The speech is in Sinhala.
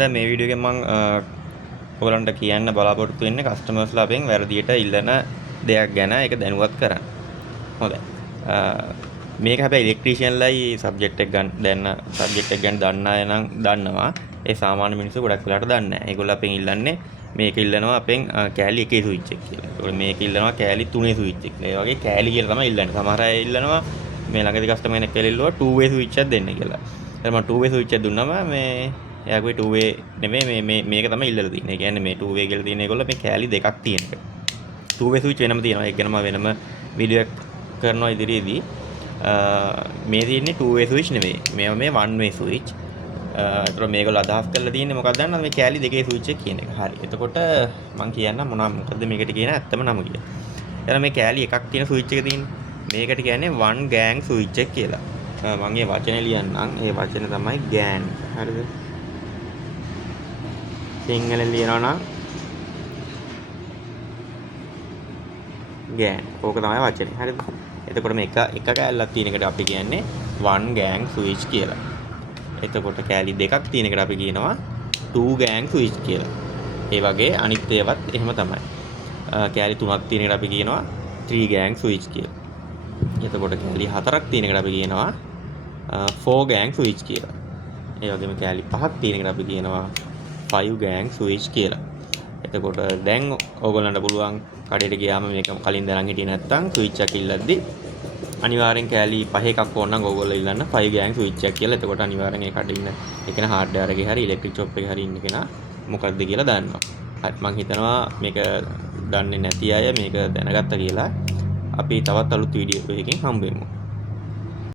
දැන් මේ වීඩියෝ එකෙන් මම ඔයගලන්ට කියන්න බලාපොරොත්තු වෙන්නේ කස්ටමර්ස්ලා අපෙන් වැරදියට ඉල්ලන දෙයක් ගැන ඒක දැනුවත් කරන්න. හොඳයි. මේක හැබැයි ඉලෙක්ට්‍රීෂියන්ලයි සබ්ජෙක්ට් එක ගැන දන්න අය නම් දන්නවා. ඒ සාමාන්‍ය මිනිස්සු ගොඩක් වෙලාට දන්නේ නැහැ. ඒගොල්ලෝ අපෙන් ඉල්ලන්නේ මේක ඉල්ලනවා අපෙන් කෑලි එකේ ස්විච් එක කියලා. ඒගොල්ලෝ මේක ඉල්ලනවා කෑලි 3 ස්විච් එක. ඒ වගේ කෑලි කියලා තමයි ඉල්ලන්නේ. සමහර අය ඉල්ලනවා මේ ළඟදී කස්ටමර් කෙනෙක් කියලා ඉල්ලුවා 2 way ස්විච් එකක් දෙන්න කියලා. ඊට මම 2 way ස්විච් එක දුන්නාම මේ එයාගේ 2 way නෙමෙයි මේක තමයි ඉල්ලලා තියෙන්නේ. ඒ කියන්නේ මේ 2 way කියලා තියෙන ඒගොල්ලෝ මේ කෑලි දෙකක් තියෙන එක. 2 way ස්විච් වෙනම තියෙනවා. ඒක ගැන මම වෙනම වීඩියෝ එකක් කරනවා ඉදිරියේදී. මේ තියෙන්නේ 2 way ස්විච් නෙමෙයි. මේවා මේ 1 way ස්විච්. ඒතර මේගොල්ලෝ අදහස් කරලා තියෙන්නේ මොකක්ද දන්නවද මේ කෑලි දෙකේ ස්විච් එක කියන එක. හරි. එතකොට මම කියන්නම් මොකද්ද මේකට කියන ඇත්තම නම කියලා. එතන මේ කෑලි එකක් තියෙන ස්විච් එක තියෙන්නේ. මේකට කියන්නේ 1 gang ස්විච් එක කියලා. මම මේ වචනේ ලියන්නම්. ඒ වචනේ තමයි GAN. හරිද? සිංහලෙන් ලියනවා නම් GAN. ඕක තමයි වචනේ. හරිද? එතකොට මේ එක කෑල්ලක් තියෙන එකට අපි කියන්නේ 1 gang switch කියලා. එතකොට කෑලි දෙකක් තියෙන එකට අපි කියනවා 2 gang switch කියලා. ඒ වගේ අනිත් ඒවාත් එහෙම තමයි. කෑලි 3ක් තියෙන එකට අපි කියනවා 3 gang switch කියලා. එතකොට කෑලි 4ක් තියෙන එකට අපි කියනවා 4 gang switch කියලා. ඒ වගේම කෑලි 5ක් තියෙන එකට අපි කියනවා 5 gang switch කියලා. එතකොට දැන් ඕගොල්ලන්ට පුළුවන් කඩේට ගියාම මේක කලින් දැනන් හිටියේ නැත්නම් ස්විච් එක ඉල්ලද්දි අනිවාර්යෙන් කෑලි 5 එකක් ඕන නම් ඕගොල්ලෝ ඉල්ලන්න 5 gang ස්විච් එකක් කියලා. එතකොට අනිවාර්යෙන් ඒ කඩේ ඉන්න එකන හાર્ඩ්වෙයාර් එකේ හරි ඉලෙක්ට්‍රික් ෂොප් එකේ හරි ඉන්න කෙනා මොකක්ද කියලා දන්නවා. හරි මම හිතනවා මේක දන්නේ නැති අය මේක දැනගත්තා කියලා. අපි තවත් අලුත් වීඩියෝ එකකින් හම්බ වෙමු.